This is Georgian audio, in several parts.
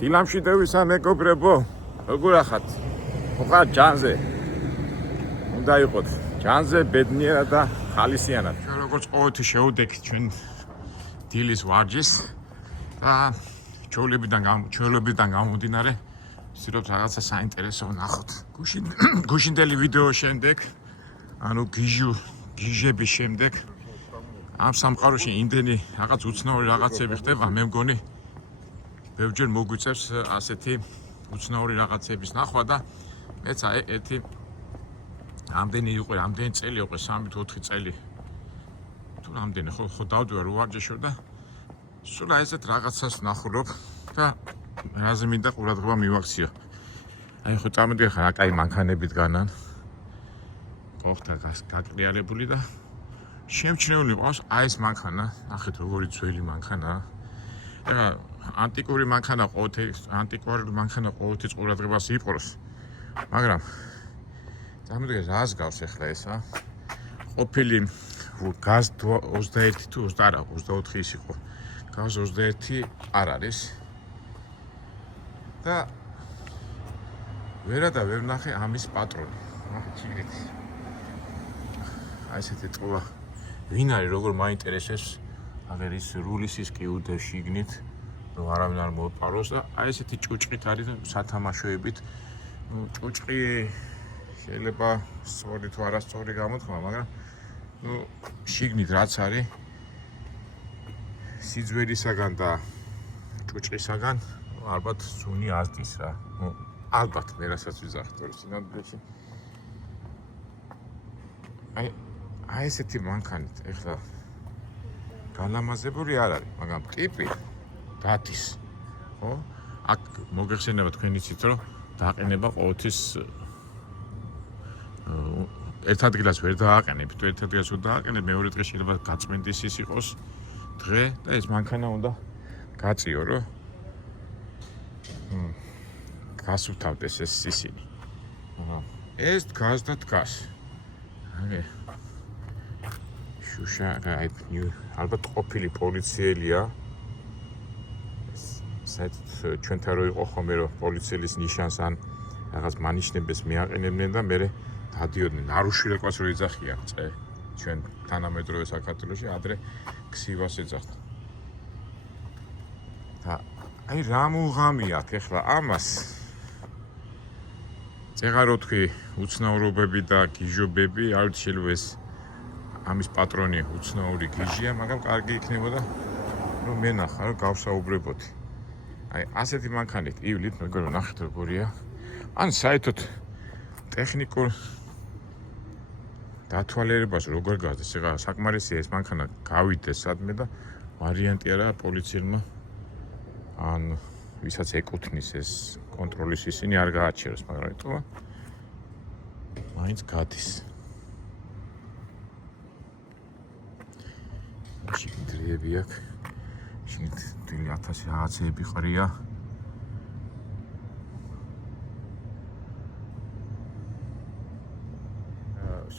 დილამში დევისა მეგობრებო, როგორ ახართ? მოყავთ ჯანზე. უნდა იყოთ ჯანზე, ბედნიერად და ხალისიანად. ჩვენ როგორც ყოველთვის შევუდექით ჩვენ დილის ვარჯიშს და ჩვეულებიდან გამომდინარე ვცდილობთ რაღაცა საინტერესო ვნახოთ. გუშინდელი ვიდეოს შემდეგ, ანუ გიჟების შემდეგ ამ სამყაროში იმდენი რაღაც უცნაური რაღაცები ხდება, მე მგონი ბევრჯერ მოგვიწევს ასეთი უცნაური რაღაცების ნახვა და მეც აი ერთი ამდენი იყო, ამდენი წელი იყო, 3-4 წელი. თუ რამდენი ხო დავდივარ უვარჯიშო და სულ აი ესეთ რაღაცას ნახულობ და რაზე მინდა ყურადღება მივაქციო. აი ხო წამოდი ხა აკაი მანქანებით განან. ოხთა გაკრიალებული და შემჩნეული ყავს აი ეს მანქანა, ნახეთ როგორი ძველი მანქანაა. ეხლა ანტიკური მანქანა ყოველთვის ყურადღებას იპყროს. მაგრამ წამოდგეს რას გავს ახლა ესა? ყოფილი გაზ 21 თუ 24 ის იყო. გაზ 21 არ არის. და ვერა და ვერ ნახე ამის პატრონი. ნახე ჩიგრით. აი ესეთი ტყუა. ვინ არის როგორ მაინტერესებს? აღარ ის რულის ის კი უდევს შიგნით. რომ არავინ არ მოეპაროს და აი ესეთი ჭუჭყით არის სათამაშოებით. ჭუჭყი შეიძლება სწორი თუ არასწორი გამოთქვა, მაგრამ შიგნით რაც არის სიძველისაგან და ჭუჭყისაგან ალბათ ზუნი აზდის რა. ალბათ მე რასაც ვიზახეთ რომ სინამდვილეში აი ესეთი მანქანით ეხლა განლამაზებული არ არის, მაგრამ ტიპი დადის. ხო? აქ მოგეხსენება თქვენ იცით რომ დააყენება ყოველთვის ერთ ადგილას ვერ დააყენებ, თუ ერთ ადგილას ვერ დააყენებ, მეორე დღე შეიძლება გაწმენდის ის იყოს დღე და ეს მანქანა უნდა გაწიო, რომ გასუთავდეს ეს ისინი. ეს დგას და დგას. აი შუშა ალბათ ყოფილი პოლიციელია. საერთოდ ჩვენთან რო იყო ხოლმე რომ პოლიციის ნიშანს ან რაღაც მანიშნებს მიაყენებდნენ და მე დადიოდნენ ნარუშვილებას რო ეძახიან წე ჩვენ თანამედროვე საქართველოში ადრე ქსივას ეძახდა. და აი რა მუღამი აქვს ეხლა ამას წეღარო თქვი უცნაურობები და გიჟობები არ ვიცი შეიძლება ეს ამის პატრონი უცნაური გიჟია, მაგრამ კარგი იქნებოდა რომ მენახა რომ გავსაუბრებოდი. აი ასეთი მანქანით ივლით, მეგობრებო, ნახეთ როგორია. ან საერთოდ ტექნიკურ დათვალიერებას როგორ გაზდეს. ეხლა საკმარისია ეს მანქანა გავიდეს სადმე და ვარიანტი არა პოლიციელმა ან ვისაც ეკუთვნის ეს კონტროლის ისინი არ გააჩეროს, მაგრამ ეტყობა მაინც გადის. შიგნიერი აქვს. შიგნით 1000 რაღაცეები ყრია.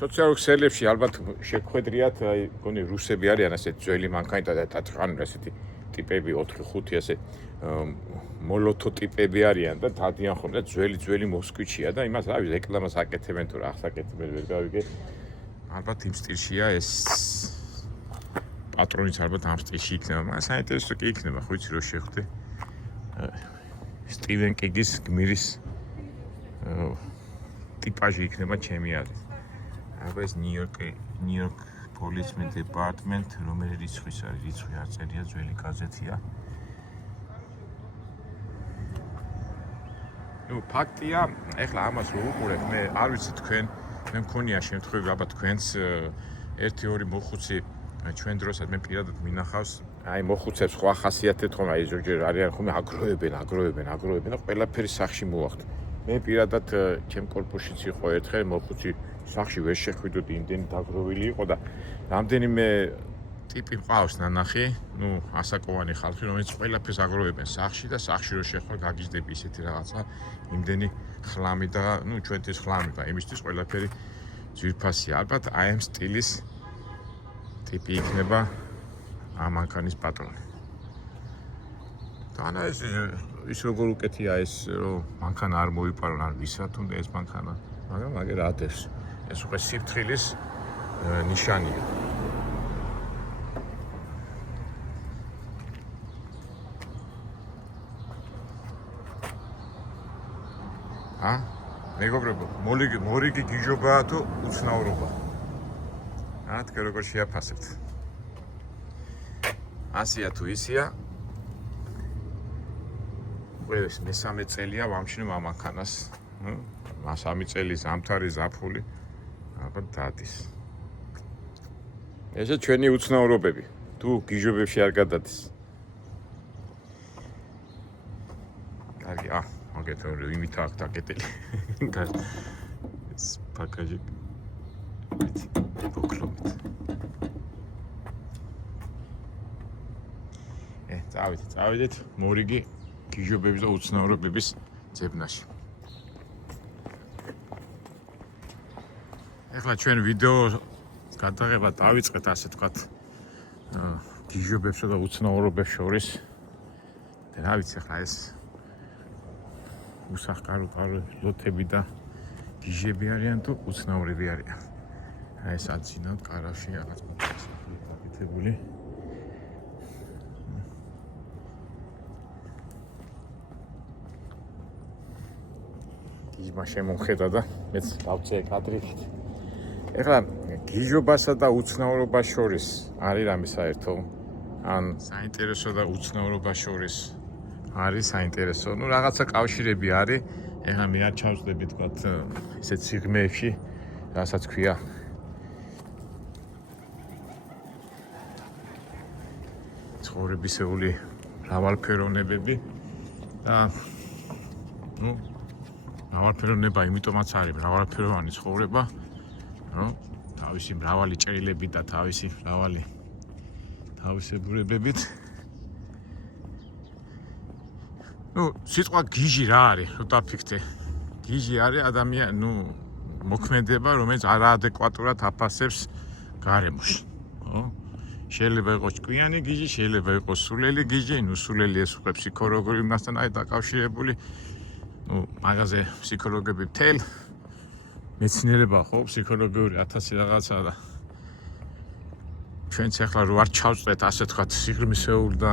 სოციალურ ქსელებში ალბათ შეგხვედრიათ, აი გონი რუსები არიან ასეთი ძველი მანქანით და ტატრხანი ასეთი ტიპები 4-5 ასე მოლოთო ტიპები არიან და დადიან ხოლმე და ძველი მოსკვიჩია და იმას რავი რეკლამას აკეთებენ თუ რა ახსაკეთებენ ვერ გავიგე. ალბათ იმ სტილშია ეს პატრონიც ალბათ ამ სტილში იქნება, მაგრამ საინტერესო კი იქნება, ხო იცი რო შეხვდე. სტივენ კიგის გმირის ტიპაჟი იქნება ჩემი აზრით. აბა ეს ნიუ-იორკ პოლიციის დეპარტამენტ, რომელი რიცხვის არის, რიცხვი არ წერია, ძველი გაზეთია. ფაქტია, ეხლა ამას რო უყურებ, მე არ ვიცი თქვენ, მე მქონია შემთხვევები, აბა თქვენც 1-2 მოხუცი ჩვენ დროსაც მე პირადად მინახავს, აი მოხუცებს ხო ახასიათებთ ხოლმე, აი ზოგჯერ არიან ხოლმე აგროვებენ და ყველაფერი სახში მოახდ. მე პირადად ჩემ კორპუსშიც იყო ერთხელ მოხუცი სახში ვერ შეხვიდოდი, იმდენი დაგროვილი იყო და რამდენიმე ტიპი მყავს ნანახი, ასაკოვანი ხალხი, რომელიც ყველაფერს აგროვებენ სახში და სახში რო შეხვდა გაგიჟდები ისეთი რაღაცა, იმდენი ხლამი და ჩვენთვის ხლამი, იმისთვის ყველაფერი ძვირფასია. ალბათ აი ამ სტილის ტიპი იქნება ამ მანქანის პატრონი. და განა ის როგორ უკეთია ეს რომ მანქანა არ მოიპარონ არ ვისა თუნდა ეს მანქანა მაგრამ აგერ ატევს ეს უკვე სიფრთხილის ნიშანია მეგობრებო მორიგი გიჟობაა თუ უცნაურობა თქვენ როგორ შეაფასებთ ასია თუ ისია ეს მესამე წელია ვამშნევ ამ მანქანას სამი წელი ზამთარი ზაფხული ალბათ დადის ესე ჩვენი უცნაურობები თუ გიჟობებში არ გადადის კარგი მაგეთ იმით აქ დაკეტილი ეს პაკაჟი ბოკლობით წავიდეთ მორიგი გიჟობების და უცნაურობების ძებნაში ეხლა ჩვენ ვიდეო გადაღება დავიწყეთ ასე ვთქვათ გიჟობებსა და უცნაურობებს შორის და რა ვიცი ეხლა ეს უსახკარო ლოთები და გიჟები არიან თუ უცნაურები არიან ეს აცინავთ კარავში რაღაც გაკეთებული გიჟმა შემომხედა და მეც დავწე კადრით ეხლა გიჟობასა და უცნაურობას შორის არის რამე საერთო ან საინტერესო და უცნაურობას შორის არის საინტერესო ნუ რაღაცა კავშირები არის ეხლა მე არ ჩავწდები თქვათ ისეთ სიღრმეებში რასაც ქვია ცხოვრებისეული მრავალფეროვნებები და ნუ მრავალფეროვნება იმიტომაც არის მრავალფეროვანი ცხოვრება რომ თავისი მრავალი ჭრილები და თავისი მრავალი თავისებურებებით ნუ სიტყვა გიჟი რა არის რო დაფიქრდე გიჟი არის ადამიანი ნუ მოქმედება რომელიც არაადეკვატურად აფასებს გარემოში ხო შეიძლება იყოს ჭკვიანი გიჟი შეიძლება იყოს სულელი გიჟი ნუ სულელი ეს უკვე ფსიქოლოგიური იმასთან არის დაკავშირებული ნუ მაგაზე ფსიქოლოგები მთელ მეცნიერება ხო ფსიქოლოგიური 1000 რაღაცა და ჩვენც ახლა რო არ ჩავწდეთ ასე თქვათ სიღრმისეულ და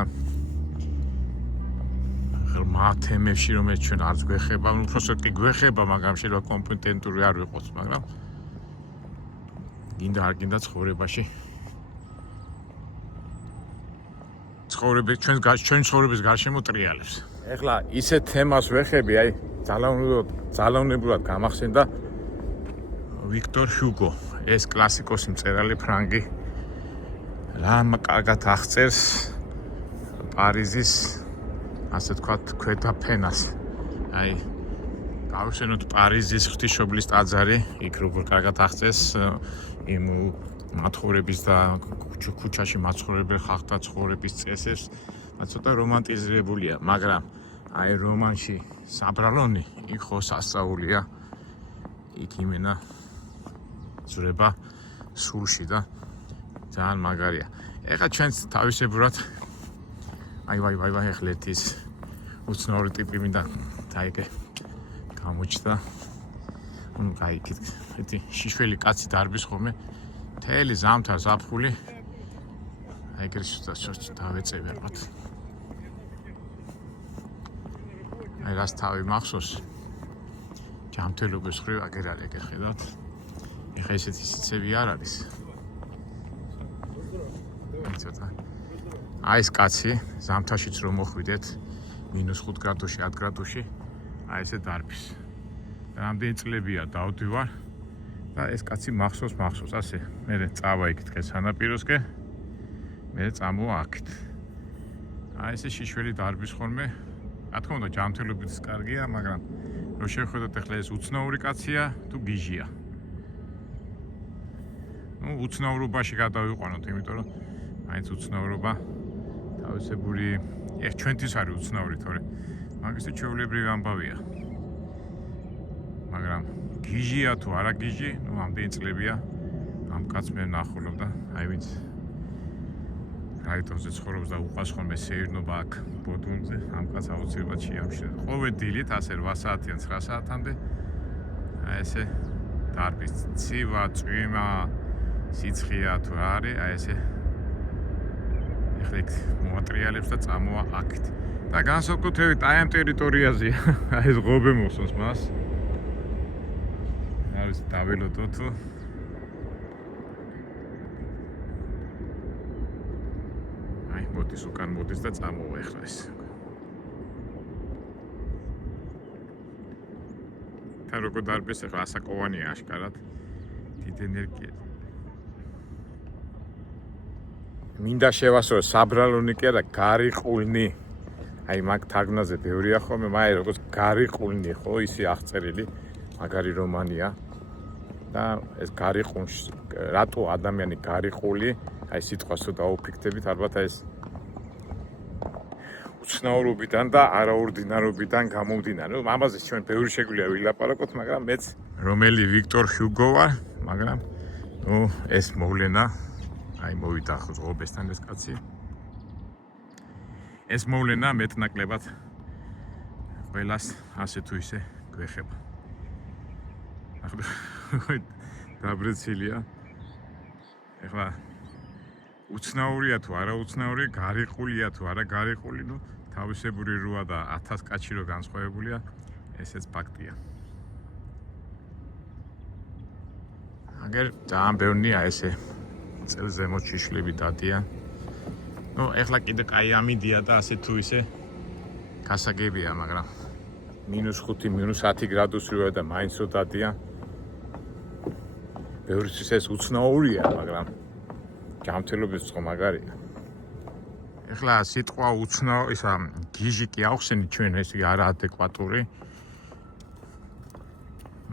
ღრმა თემებში რომელიც ჩვენ არც გვეხება ნუ უბრალოდ კი გვეხება მაგრამ შეიძლება კომპეტენტური არ ვიყოთ მაგრამ გინდა არ გინდა ცხოვრებაში ჩვენ ცხოვრების გარშემო ტრიალებს ეხლა ისეთ თემას ვეხები აი ძალაუნებურად გამახსენდა ვიქტორ ჰიუგო ეს კლასიკოსი მწერალი ფრანგი რამ კარგად აღწერს პარიზის ასე თქვათ ქვედაფენას აი გავხსენოთ პარიზის ღვთისმშობლის ტაძარი იქ როგორ კარგად აღწერს იმ მაცხოვრების და ქუჩაში მაცხოვრებელ ხალხთა ცხოვრების წესებს და ცოტა რომანტიზირებულია მაგრამ აი რომანში საბრალონი იქ ხო სასწაულია იქ იმენა ზრება სულში და ძალიან მაგარია ეხლა ჩვენც თავისებურად აი ეხლა ეს უცნაური ტიპი მინდა დაიგე გამოჩნდა ნუ გაიგეთ ეს შიშველი კაცი დარბის ხოლმე მთელი ზამთარ ზაფხული აი ეგრე დავეწევი ალბათ აი რას თავი მახსოვს ჯანმრთელობის ხრივ აგერ არ ხედავთ ეხლა ესეთი სიცები არ არის აი ეს კაცი ზამთარშიც რომ მოხვიდეთ -5 გრადუსში 10 გრადუსში აი ესე დარბის რამდენი წლებია დავდივარ და ეს კაცი მახსოვს ასე მე წავა იქ დღეს სანაპიროსკენ მე წამოვა აქეთ აი ესე შიშველი დარბის ხოლმე რა თქმა უნდა ჯანმრთელობიც კარგია მაგრამ რო შევხედოთ ახლა ეს უცნაური კაცია თუ გიჟია ნუ უცნაურობაში გადავიყვანოთ იმიტომ რომ მაინც უცნაურობა თავისებური ჩვენთვის არის უცნაური თორე მაგისი ჩვეულებრივი ამბავია მაგრამ გიჟია თუ არა გიჟი ნუ ამდენი წლებია ამ კაცს მე ვნახულობ და აი ვინც რაიტონზე ცხოვრობს და უყვარს ხოლმე სეირნობა აქ ბოდუმზე, ამ კაცს აუცილებლად შეამჩნევ. ყოველ დილით ასე 8 საათიდან 9 საათამდე აი ესე დარბის ცივა, წვიმა, სიცხეა თუ რა არის, აი ესე ეხლა მოატრიალებს და წამოვა აქეთ. და განსაკუთრებით აი ამ ტერიტორიაზე აი ეს ღობე მოსვენს მას. არის დაველოდო თუ მოდის უკან მოდის და წამოვა ეხლა ეს. თან როგორ დარბეს ეხლა ასაკოვანია აშკარად. დიდ ენერგია. მინდა შევასრულო საბრალონი კი არა გარიყულნი. აი მაგ თარგმნაზე ბევრია ხოლმე, მაგრამ როგორც გარიყულნი ხო ისი აღწერილი, მაგარი რომანია. და ეს გარიყულში რატო ადამიანი გარიყული, აი სიტყვას თუ დაუფიქრდებით, ალბათ ეს უცნაურობიდან და არაორდინარობიდან გამომდინარე. ნუ ამაზე ჩვენ ბევრი შეგვიძლია ვილაპარაკოთ, მაგრამ მეც რომელი ვიქტორ ჰიუგო ვარ, მაგრამ ნუ ეს მოვლენა აი მოვიდა ღობესთან ეს კაცი. ეს მოვლენა მეტნაკლებად ყველას ასე თუ ისე გვეხება. ახლა დაბრეცილია. ეხლა უცნაურია თუ არა უცნაური, გარიყულია თუ არა გარიყული, ნუ თავისებური როა და 1000 კაცი რო განსხვავებულია, ესეც ფაქტია. აგერ ძალიან ბევრია ესე წელს ზემოთ შიშლები დადიან. ნუ ეხლა კიდე კაი ამიდია და ასე თუ ისე გასაგებია, მაგრამ -5, -10 გრადუსი როა და მაინც რო დადიან. ბევრისთვის ეს უცნაურია, მაგრამ ჯანმრთელობის წყო მაგარია. ეხლა სიტყვა უცნაური, ისა გიჟი კი ახსენით ჩვენ ეს არა ადეკვატური.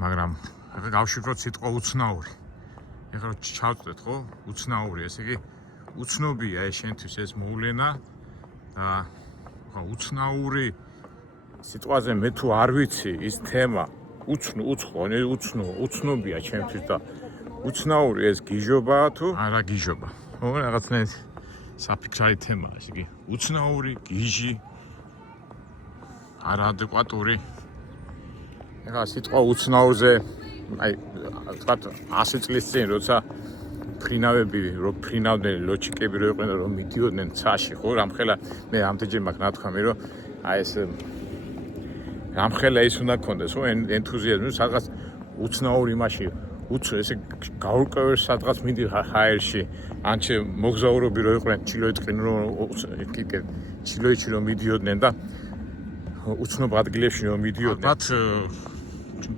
მაგრამ ეხლა გავშიფროთ სიტყვა უცნაური. ეხლა ჩავწვდეთ ხო? უცნაური, ესე იგი უცნობია ეს შენთვის ეს მოვლენა და ხო უცნაური სიტყვაზე მე თუ არ ვიცი ის თემა უცნობია ჩემთვის და უცნაური ეს გიჟობაა თუ არა გიჟობა. ხო, რაღაცნაირად საფიქრაი თემაა, ესე იგი უცნაური, გიჟი, არაადეკვატური. ეხლა სიტყვა უცნაურზე აი თქვათ 100 წლის წინ როცა ფრინავები რო ფრინავდნენ ლოჩიკები რო იყვნენ რომ მიდიოდნენ ცაში ხო რამხელა მე ამდენჯერ მაგ ნათქვამი რომ აი ეს რამხელა ის უნდა გქონდეს ხო ენთუზიაზმი სადღაც უცნაური იმაში ესე გაურკვეველ სადღაც მიდი ჰაერში ან მოგზაურობი რო იყვნენ ჩილოეთკენ რომ ჩილოეთში რომ მიდიოდნენ და უცნობ ადგილებში რომ მიდიოდნენ ალბათ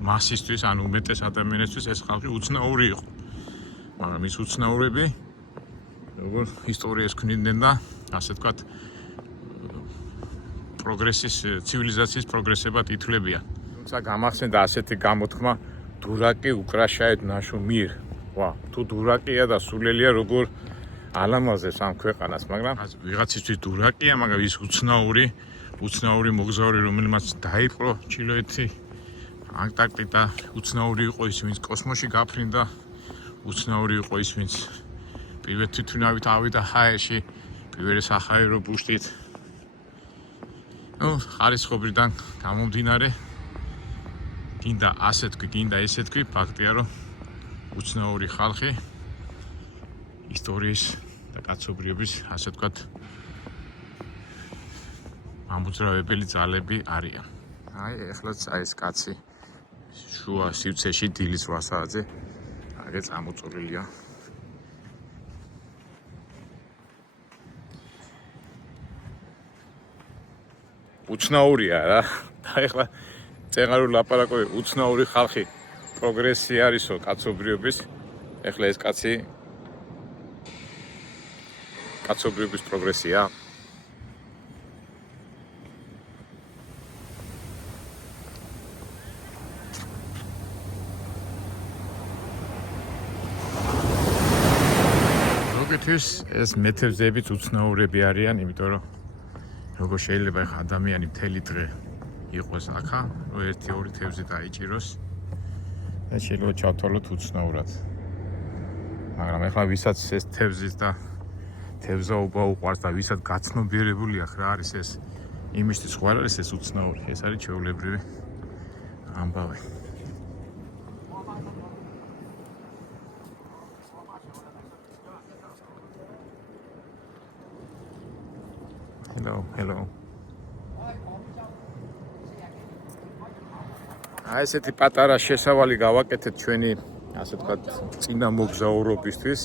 მასისთვის ან უმეტეს ადამიანისთვის ეს ხალხი უცნაური იყო მაგრამ ის უცნაურები როგორ ისტორიას ქმნიდნენ და ასე ვთქვათ პროგრესის ცივილიზაციის პროგრესებად ითვლებიან. თუმცა გამახსენდა ასეთი გამოთქმა დურაკი უკრაშაეთ ნაშო მირ. ვა, თუ დურაკია და სულელია როგორ ალამაზებს ამ ქვეყანას, მაგრამ ვიღაცისთვის დურაკია, მაგრამ ის უცნაური მოგზაური რომელმაც დაიპყრო ჩილოეთი, ანტარქტიდა, უცნაური იყო ის, ვინც კოსმოსში გაფრინდა, უცნაური იყო ის, ვინც პირველ თვითმფრინავით ავიდა ჰაერში, პირველი სახაერო ბუშტით. ნუ ხარისხობიდან გამომდინარე გინდა ასე თქვი, გინდა ესე თქვი, ფაქტია რომ უცნაური ხალხი ისტორიის და კაცობრიობის ასე ვთქვათ ამოძრავებელი ძალები არიან. აი ეხლაც აი ეს კაცი შუა სივრცეში დილის 8 საათზე აგე წამოწოლილია. უცნაურია რა. და ეხლა წეღარო ლაპარაკობი უცნაური ხალხი პროგრესი არისო კაცობრიობის. ეხლა ეს კაცი კაცობრიობის პროგრესია. როგორთვის ეს მეთევზეებიც უცნაურები არიან, იმიტომ რომ როგორ შეიძლება ახლა ადამიანი მთელი დღე იყოს აქა, რომ 1-2 თევზი დაიჭიროს და შეიძლება ჩავთვალოთ უცნაურად. მაგრამ ახლა ვისაც ეს თევზის და თევზაობა უყვარს და ვისაც გაცნობიერებული აქვს რა არის ეს იმისთვის ხო არ არის ეს უცნაური ეს არის ჩვეულებრივი ამბავი hello აი ესეთი პატარა შესავალი გავაკეთეთ ჩვენი ასე ვთქვათ წინა მოგზაურობისთვის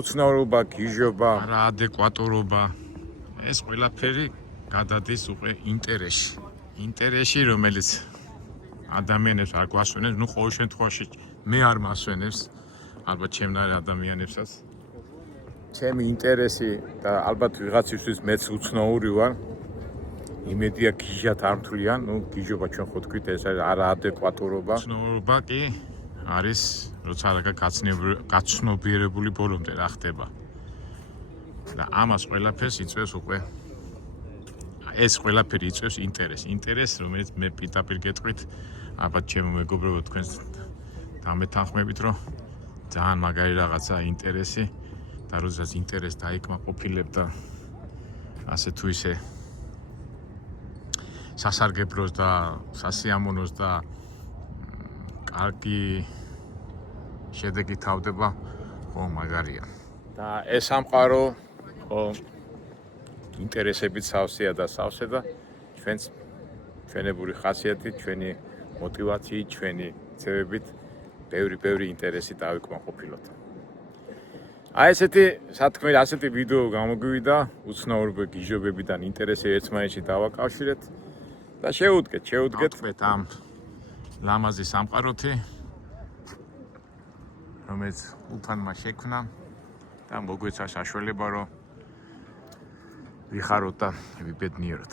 უცნაურობა, გიჟობა, რა ადეკვატურობა ეს ყველაფერი გადადის უკვე ინტერესში რომელიც ადამიანებს არ გვასვენებს ნუ ყოველ შემთხვევაში მე არ მასვენებს ალბათ ჩემნაირ ადამიანებსაც ჩემი ინტერესი და ალბათ ვიღაცისთვის მეც უცნაური ვარ იმედია გიჟად არ მთვლიან ნუ გიჟობა ჩვენ ხო თქვით ეს არის არაადეკვატურობა უცნაურობა კი არის როცა რა გაცნობიერებული ბოლომდე რა ხდება და ამას ყველაფერს იწვევს უკვე ეს ყველაფერი იწვევს ინტერესს რომელიც მე პირდაპირ გეტყვით ალბათ ჩემო მეგობრებო თქვენს დამეთანხმებით რომ ძალიან მაგარი რაღაცა ინტერესი და როდესაც ინტერესი დაიკმაყოფილებ და ასე თუ ისე სასარგებლოს და სასიამოვნოს და კარგი შედეგი თავდება ხო მაგარია და ეს სამყარო ხო ინტერესებით სავსეა და სავსე და ჩვენებური ხასიათით ჩვენი мотивაციით ჩვენი ცევებით ბევრი ინტერესი დავიკმაყოფილოთ აი ესეთი სათქმელი ასეთი ვიდეო გამოგვივიდა უცნაურობა გიჟობებიდან ინტერესი ერთმანეთში დავაკავშირეთ და შევუდგეთ ამ ლამაზი სამყაროთი რომელიც ულთანმა შექმნა და მოგვეცა საშუალება რომ ვიხაროთ და ვიბედნიეროთ